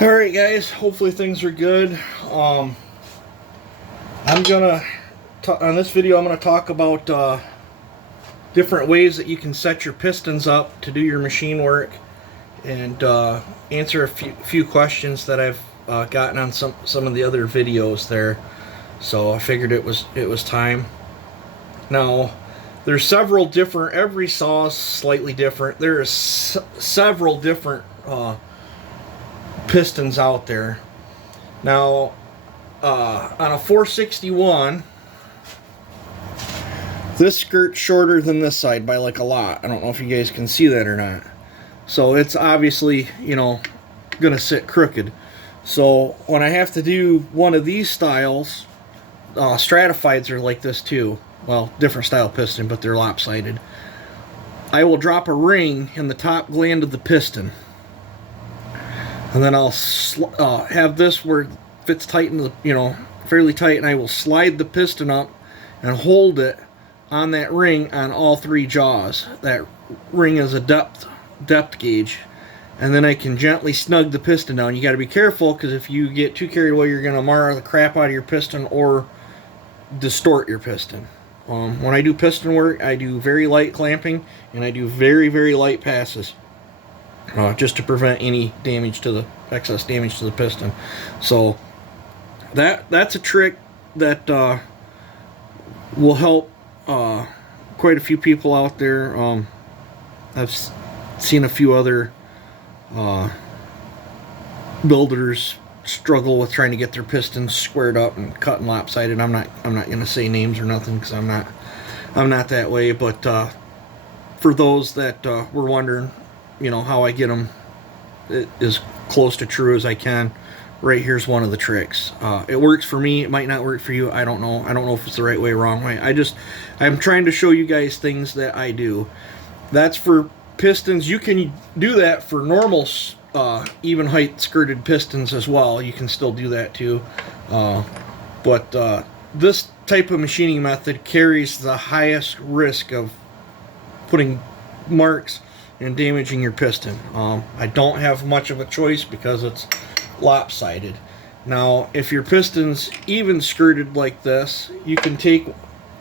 Alright guys, hopefully things are good. I'm gonna on this video I'm gonna talk about different ways that you can set your pistons up to do your machine work, and answer a few questions that I've gotten on some of the other videos there. So I figured it was time. Now there's several different, every saw is slightly different. There is several different pistons out there. Now on a 461, this skirt's shorter than this side by like a lot. I don't know if you guys can see that or not. So it's obviously, you know, gonna sit crooked. So when I have to do one of these styles, stratifieds are like this too. Well, different style piston, but they're lopsided. I will drop a ring in the top gland of the piston, and then I'll have this where it fits tight in the, you know, fairly tight, and I will slide the piston up and hold it on that ring on all three jaws. That ring is a depth gauge, and then I can gently snug the piston down. You got to be careful, because if you get too carried away, you're going to mar the crap out of your piston or distort your piston. When I do piston work, I do very light clamping, and I do very light passes, just to prevent any damage to the excess damage to the piston. So that's a trick that will help quite a few people out there. I've seen a few other builders struggle with trying to get their pistons squared up and cut and lopsided. I'm not going to say names or nothing, because I'm not that way. But for those that were wondering, you know, how I get them as close to true as I can, right here's one of the tricks. It works for me. It might not work for you. I don't know. I don't know if it's the right way or wrong way. I'm trying to show you guys things that I do. That's for pistons. You can do that for normal even height skirted pistons as well. You can still do that too. But this type of machining method carries the highest risk of putting marks and damaging your piston. I don't have much of a choice because it's lopsided. Now, if your piston's even skirted like this, you can take,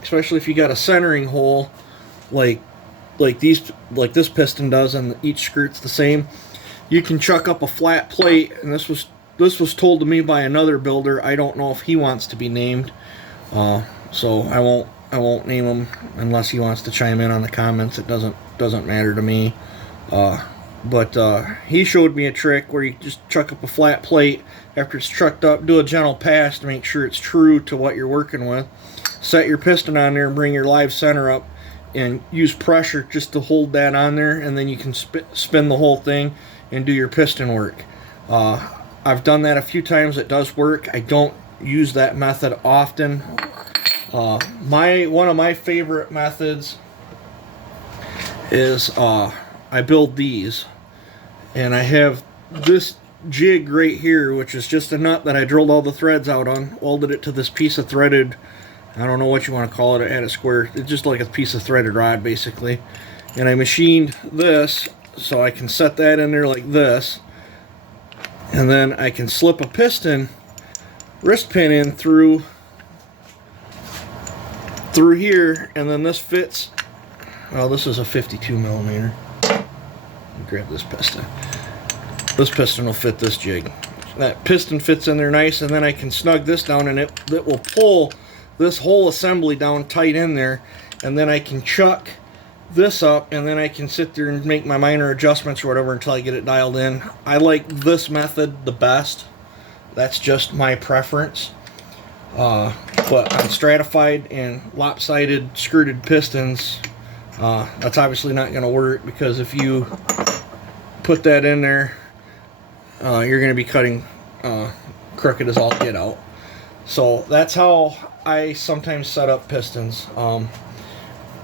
especially if you got a centering hole like this piston does, and each skirt's the same, you can chuck up a flat plate. And this was told to me by another builder. I don't know if he wants to be named, so I won't name him unless he wants to chime in on the comments. It doesn't matter to me. But he showed me a trick where you just chuck up a flat plate after it's trucked up, do a gentle pass to make sure it's true to what you're working with. Set your piston on there and bring your live center up, and use pressure just to hold that on there, and then you can spin the whole thing and do your piston work. I've done that a few times. It does work. I don't use that method often. One of my favorite methods is I build these, and I have this jig right here, which is just a nut that I drilled all the threads out on, welded it to this piece of threaded, I don't know what you want to call it, at a square. It's just like a piece of threaded rod basically, and I machined this so I can set that in there like this, and then I can slip a piston wrist pin in through here, and then this fits. Well, this is a 52 millimeter. Grab this piston. This piston will fit this jig. That piston fits in there nice, and then I can snug this down, and it will pull this whole assembly down tight in there, and then I can chuck this up, and then I can sit there and make my minor adjustments or whatever until I get it dialed in. I like this method the best. That's just my preference. But on stratified and lopsided skirted pistons, that's obviously not going to work, because if you put that in there, you're going to be cutting crooked as all get out. So that's how I sometimes set up pistons.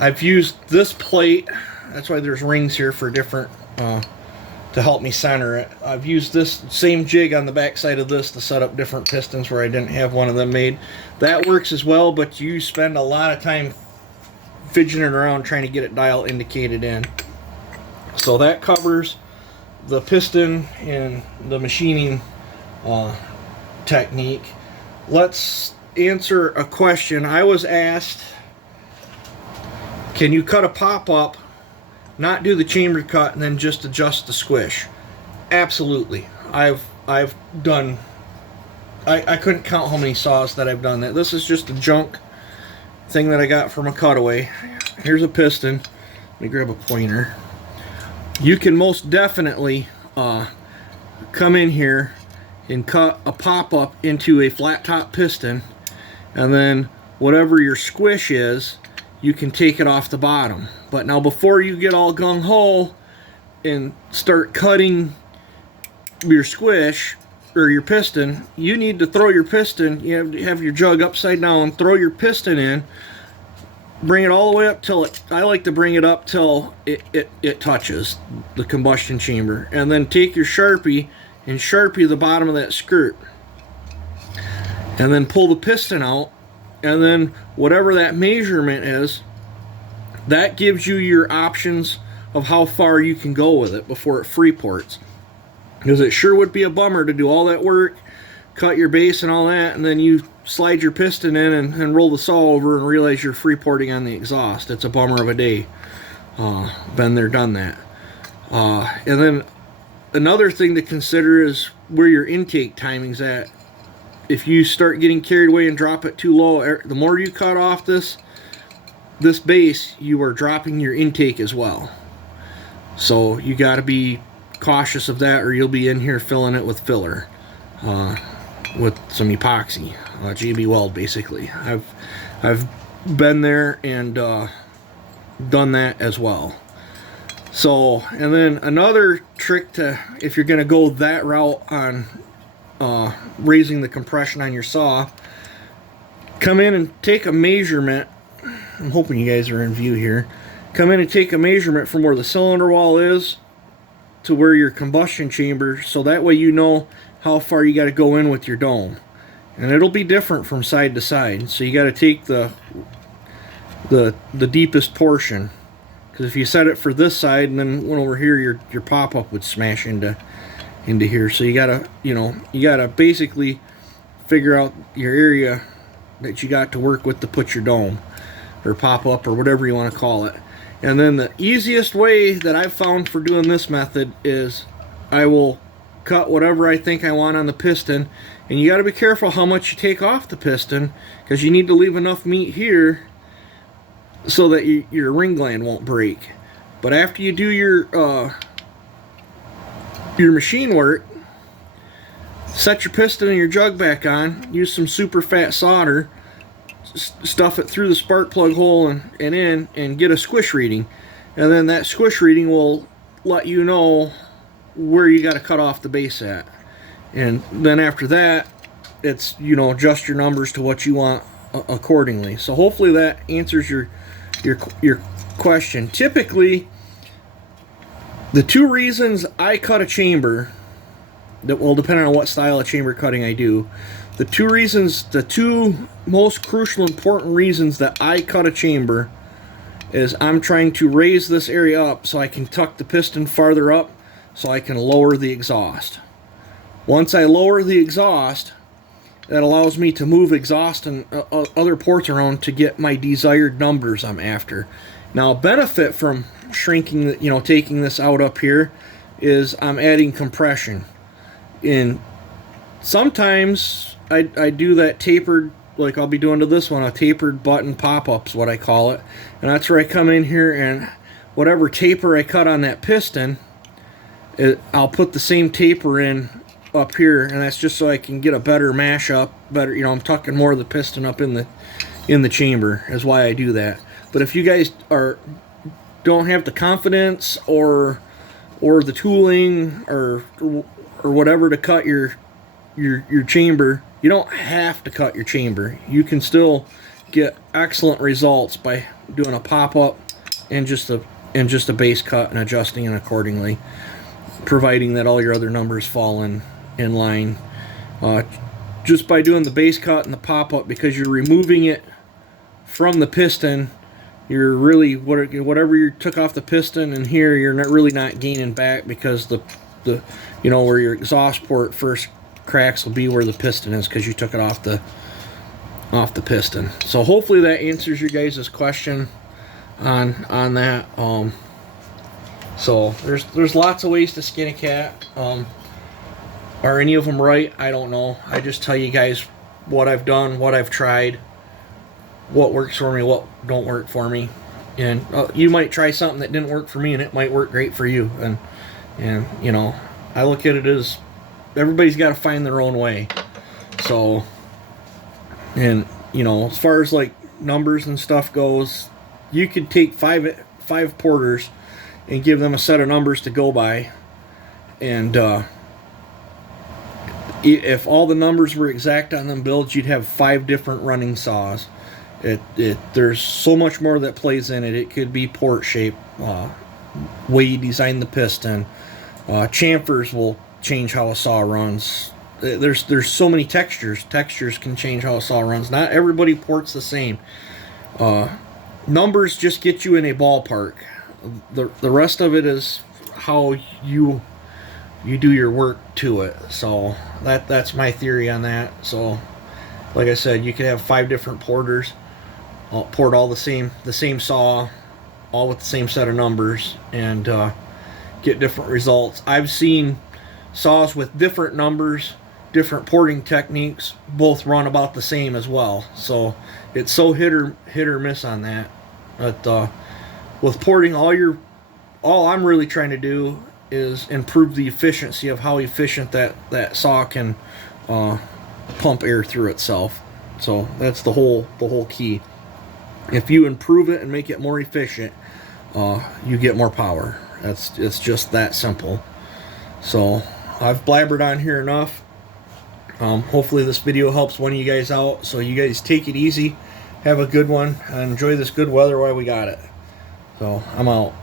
I've used this plate. That's why there's rings here for different, to help me center it. I've used this same jig on the back side of this to set up different pistons where I didn't have one of them made. That works as well, but you spend a lot of time fidgeting around trying to get it dial indicated in. So that covers the piston and the machining technique. Let's answer a question. I was asked, can you cut a pop-up, not do the chamber cut, and then just adjust the squish? Absolutely. I've done, I couldn't count how many saws that I've done that. This is just a junk thing that I got from a cutaway. Here's a piston. Let me grab a pointer. You can most definitely come in here and cut a pop-up into a flat top piston, and then whatever your squish is, you can take it off the bottom. But now, before you get all gung-ho and start cutting your squish or your piston, you need to throw your piston, you have to have your jug upside down, throw your piston in, bring it all the way up till it, I like to bring it up till it touches the combustion chamber, and then take your Sharpie and Sharpie the bottom of that skirt, and then pull the piston out, and then whatever that measurement is, that gives you your options of how far you can go with it before it free ports. Because it sure would be a bummer to do all that work, cut your base and all that, and then you slide your piston in and roll the saw over and realize you're free porting on the exhaust. It's a bummer of a day. Been there, done that. And then another thing to consider is where your intake timing's at. If you start getting carried away and drop it too low, the more you cut off this base, you are dropping your intake as well. So you got to be cautious of that, or you'll be in here filling it with filler, with some epoxy, JB Weld basically. I've been there and done that as well. So, and then another trick to, if you're going to go that route on raising the compression on your saw, come in and take a measurement. I'm hoping you guys are in view here. Come in and take a measurement from where the cylinder wall is to where your combustion chamber, so that way you know how far you got to go in with your dome. And it'll be different from side to side, so you got to take the deepest portion, because if you set it for this side and then went over here, your pop-up would smash into here. So you gotta basically figure out your area that you got to work with to put your dome or pop-up or whatever you want to call it. And then the easiest way that I've found for doing this method is I will cut whatever I think I want on the piston, and you got to be careful how much you take off the piston, because you need to leave enough meat here so that your ring gland won't break. But after you do your machine work, set your piston and your jug back on, use some super fat solder, stuff it through the spark plug hole and in, and get a squish reading. And then that squish reading will let you know where you got to cut off the base at. And then after that, it's, adjust your numbers to what you want accordingly. So hopefully that answers your question. Typically, the two reasons I cut a chamber, that will depend on what style of chamber cutting I do, the two most crucial important reasons that I cut a chamber is I'm trying to raise this area up so I can tuck the piston farther up so I can lower the exhaust. Once I lower the exhaust, that allows me to move exhaust and other ports around to get my desired numbers I'm after. Now, a benefit from shrinking, taking this out up here, is I'm adding compression. And sometimes I do that tapered, like I'll be doing to this one, a tapered button pop-up's what I call it. And that's where I come in here, and whatever taper I cut on that piston, I'll put the same taper in up here, and that's just so I can get a better mash up, better, I'm tucking more of the piston up in the chamber, is why I do that. But if you guys don't have the confidence or the tooling or whatever to cut your chamber, you don't have to cut your chamber. You can still get excellent results by doing a pop-up and just a base cut and adjusting it accordingly, providing that all your other numbers fall in line. Just by doing the base cut and the pop-up, because you're removing it from the piston, you're really, whatever you took off the piston and here, you're not gaining back, because the where your exhaust port first cracks will be where the piston is because you took it off the piston. So hopefully that answers your guys' question on that. So there's lots of ways to skin a cat. Are any of them right? I don't know. I just tell you guys what I've done, what I've tried, what works for me, what don't work for me. And you might try something that didn't work for me, and it might work great for you. And you know, I look at it as everybody's got to find their own way. So, and you know, as far as like numbers and stuff goes, you could take five porters and give them a set of numbers to go by, and if all the numbers were exact on them builds, you'd have 5 different running saws. There's so much more that plays in it. It could be port shape, way you design the piston. Chamfers will change how a saw runs. There's so many textures. Textures can change how a saw runs. Not everybody ports the same. Numbers just get you in a ballpark. The rest of it is how you do your work to it. So that's my theory on that. So like I said, you could have 5 different porters, port all the same saw, all with the same set of numbers, and get different results. I've seen saws with different numbers, different porting techniques, both run about the same as well. So it's so hit or miss on that. But with porting, all I'm really trying to do is improve the efficiency of how efficient that saw can pump air through itself. So that's the whole key. If you improve it and make it more efficient, you get more power. It's just that simple. So I've blabbered on here enough. Hopefully this video helps one of you guys out. So you guys take it easy, have a good one, and enjoy this good weather while we got it. So I'm out.